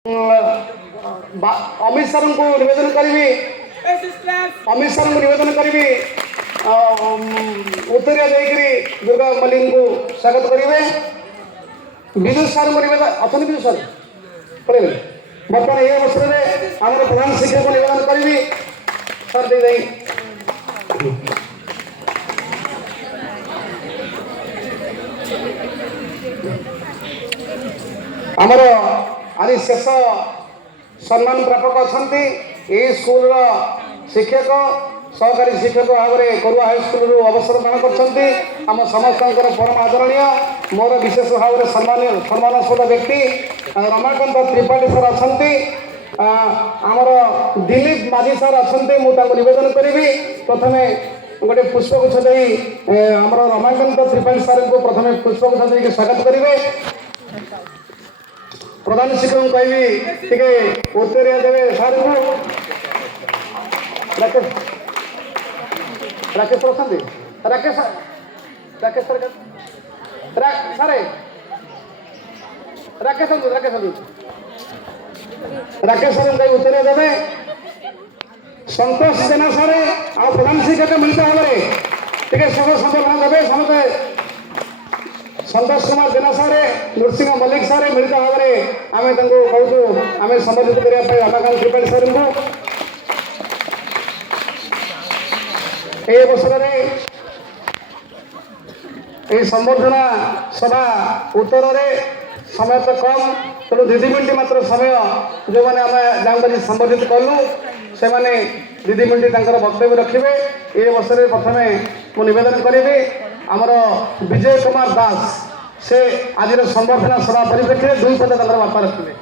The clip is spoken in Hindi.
अमित सर को निवेदन करी अमित सर को निवेदन करी उत्तरिया देकर दुर्गा मल्लिक को स्वागत करेंगे। विदुत सर को निवेदन अच्छा विदुत सर पड़े बर्तमान ये अवसर में आम प्रधान शिक्षक को निवेदन करी सर दे आमर आज शेष सम्मान प्रापक अच्छा स्कूल शिक्षक सहकारी शिक्षक भाव में करुआ हाईस्कल अवसर ग्रहण कर समस्त परम आदरणीय मोर विशेष भाव में सम्मानस्पद व्यक्ति रमाकांत त्रिपाठी सर अच्छा आमर दिलीप माझी सर अच्छा मुझे नवेदन करी प्रथम गोटे पुष्पगुच्छ दे आमर रमाकांत त्रिपाठी सर को प्रथम पुष्पगुच्छ दे स्वागत करेंगे। प्रधान शिक्षक कहि टे उत्तरिया देवे सर को राकेश अच्छा राकेश राकेश सर सारे राकेश राकेश सर कहीं उत्तरिया देवे संतोष जेना सर आ प्रधान शिक्षक मिलित भाव में टे सब संबर्धना देवे समझे संतोष कुमार जेना सर नृसिंह मल्लिक सर मिलित भाव में आम कहूँ आम संबोधित करने रमाकांत त्रिपाठी सर को ये अवसर में संबर्धना सभा उत्तर में समय तो कम तेणु 2 मिनट मात्र समय जो मैंने आम जहाँ संबोधित कलु से मैंने 2 मिनट वक्तव्य रखिए। ये अवसर में प्रथम मुझे नवेदन करी आमर विजय कुमार दास से आज संबर्धना सभा परिप्रेक्षी 2 पद बार्ता रखिए।